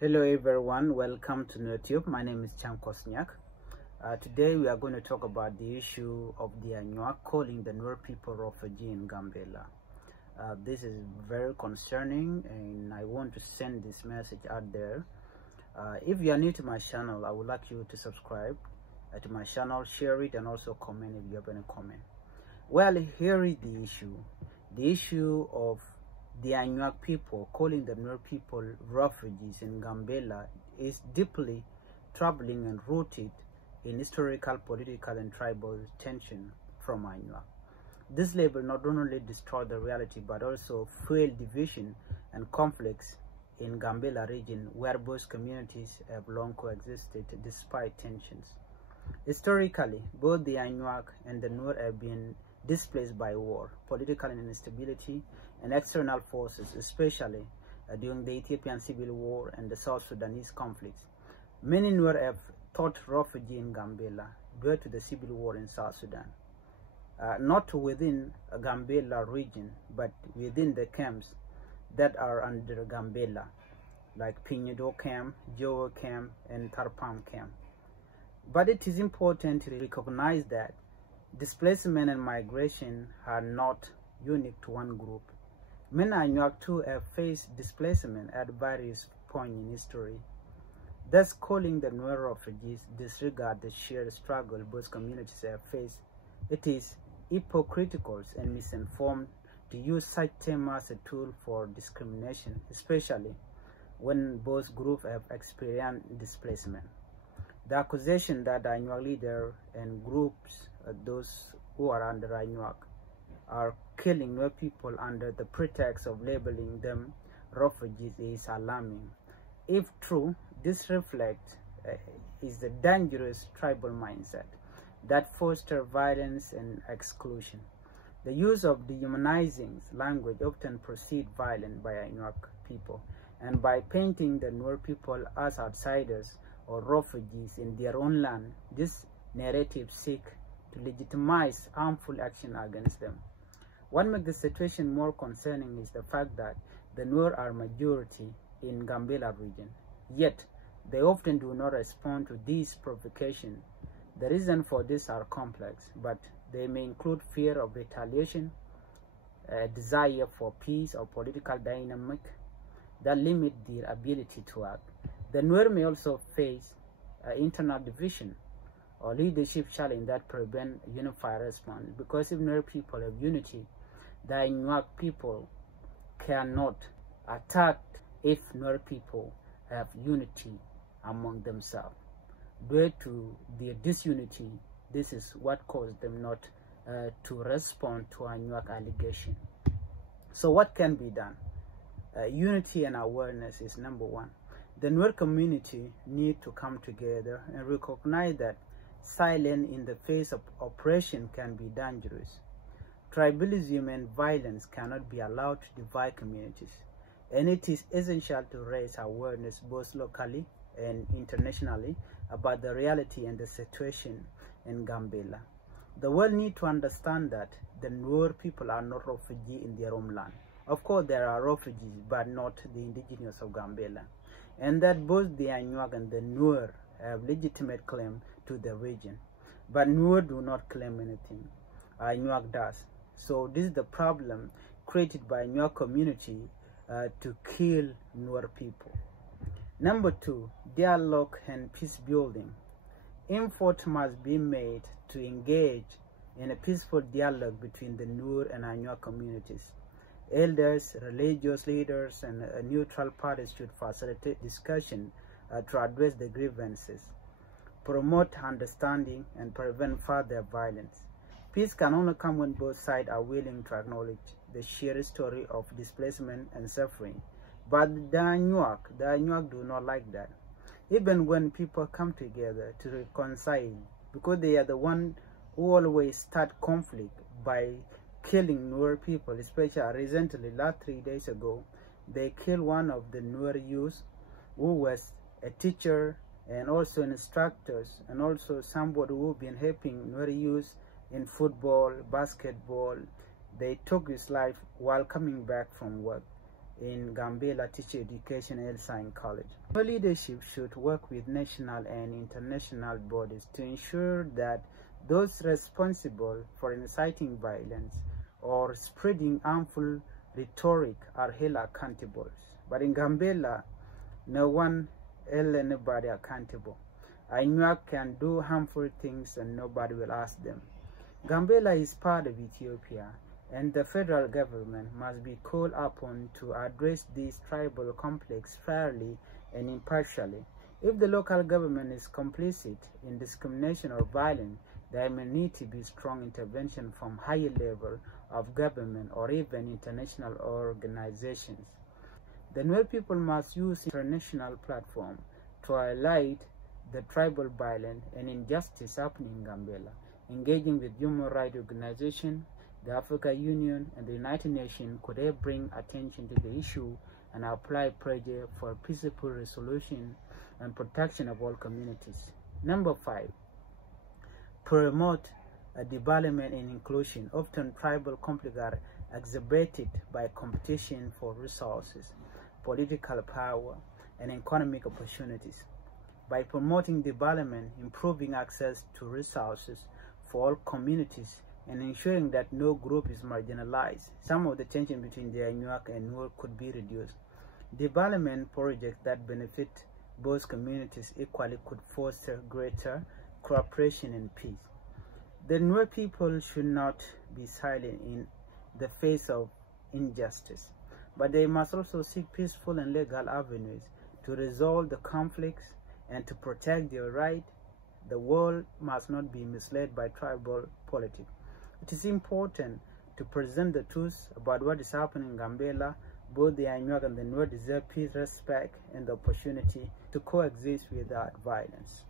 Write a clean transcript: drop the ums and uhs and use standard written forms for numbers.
Hello everyone, welcome to YouTube. My name is Cham Kosnyak. Today we are going to talk about the issue of the Anywak calling the Nuer people refugee in Gambella. This is very concerning and I want to send this message out there. If you are new to my channel, I would like you to subscribe to my channel, share it, and also comment if you have any comment. Well, here is the issue. The issue of the Anywak people calling the Nuer people refugees in Gambella is deeply troubling and rooted in historical, political, and tribal tension from Anywak. This label not only destroyed the reality but also fueled division and conflicts in Gambella region, where both communities have long coexisted despite tensions. Historically, both the Anywak and the Nuer have been displaced by war, political instability, and external forces, especially during the Ethiopian Civil War and the South Sudanese conflicts. Many Nuer have sought refuge in Gambella due to the civil war in South Sudan. Not within a Gambella region, but within the camps that are under Gambella, like Pinyedo camp, Jowo camp, and Tarpam camp. But it is important to recognize that displacement and migration are not unique to one group. Many Anywak too have faced displacement at various points in history. Thus, calling the Nuer refugees disregard the shared struggle both communities have faced. It is hypocritical and misinformed to use such term as a tool for discrimination, especially when both groups have experienced displacement. The accusation that Anywak leaders and groups, those who are under Anywak, are killing Nuer people under the pretext of labeling them refugees is alarming. If true, this reflects is the dangerous tribal mindset that fosters violence and exclusion. The use of dehumanizing language often precedes violence by Anywak people, and by painting the Nuer people as outsiders or refugees in their own land, this narrative seeks to legitimize harmful action against them. What makes the situation more concerning is the fact that the Nuer are majority in Gambella region, yet they often do not respond to these provocations. The reasons for this are complex, but they may include fear of retaliation, a desire for peace, or political dynamic that limit their ability to act. The Nuer may also face internal division or leadership challenge that prevent a unified response, because if Nuer people have unity, the Anywak people cannot attack if Nuer people have unity among themselves. Due to their disunity, this is what caused them not to respond to Anywak allegation. So what can be done? Unity and awareness is number one. The Nuer community need to come together and recognize that silence in the face of oppression can be dangerous. Tribalism and violence cannot be allowed to divide communities, and it is essential to raise awareness both locally and internationally about the reality and the situation in Gambella. The world needs to understand that the Nuer people are not refugees in their own land. Of course, there are refugees, but not the indigenous of Gambella, and that both the Anywak and the Nuer have legitimate claim to the region. But Nuer do not claim anything. Anywak does. So this is the problem created by Nuer community to kill Nuer people. Number two, dialogue and peace building. Effort must be made to engage in a peaceful dialogue between the Nuer and Anywak communities. Elders, religious leaders, and neutral parties should facilitate discussion to address the grievances, promote understanding, and prevent further violence. Peace can only come when both sides are willing to acknowledge the shared story of displacement and suffering. But the Anywak do not like that. Even when people come together to reconcile, because they are the ones who always start conflict by killing Nuer people, especially recently, last 3 days ago, they killed one of the Nuer youth who was a teacher and also instructors, and also somebody who been helping Nuer youth in football, basketball. They took his life while coming back from work. in Gambella Teacher Education Health Science College. Our leadership should work with national and international bodies to ensure that those responsible for inciting violence or spreading harmful rhetoric are held accountable. But in Gambella, no one held anybody accountable. Anywak can do harmful things and nobody will ask them. Gambella is part of Ethiopia, and the federal government must be called upon to address this tribal conflicts fairly and impartially. If the local government is complicit in discrimination or violence, there may need to be strong intervention from higher level of government or even international organizations. The Nuer people must use international platform to highlight the tribal violence and injustice happening in Gambella, engaging with human rights organizations, the African Union, and the United Nations could help bring attention to the issue and apply pressure for peaceful resolution and protection of all communities. Number 5, promote a development and inclusion. Often tribal conflicts are exacerbated by competition for resources, political power, and economic opportunities. By promoting development, improving access to resources for all communities, and ensuring that no group is marginalized, some of the tension between the Anywak and Nuer could be reduced. Development projects that benefit both communities equally could foster greater cooperation and peace. The Nuer people should not be silent in the face of injustice, but they must also seek peaceful and legal avenues to resolve the conflicts and to protect their right. The world must not be misled by tribal politics. It is important to present the truth about what is happening in Gambella. Both the Anywak and the Nuer deserve peace, respect, and the opportunity to coexist without violence.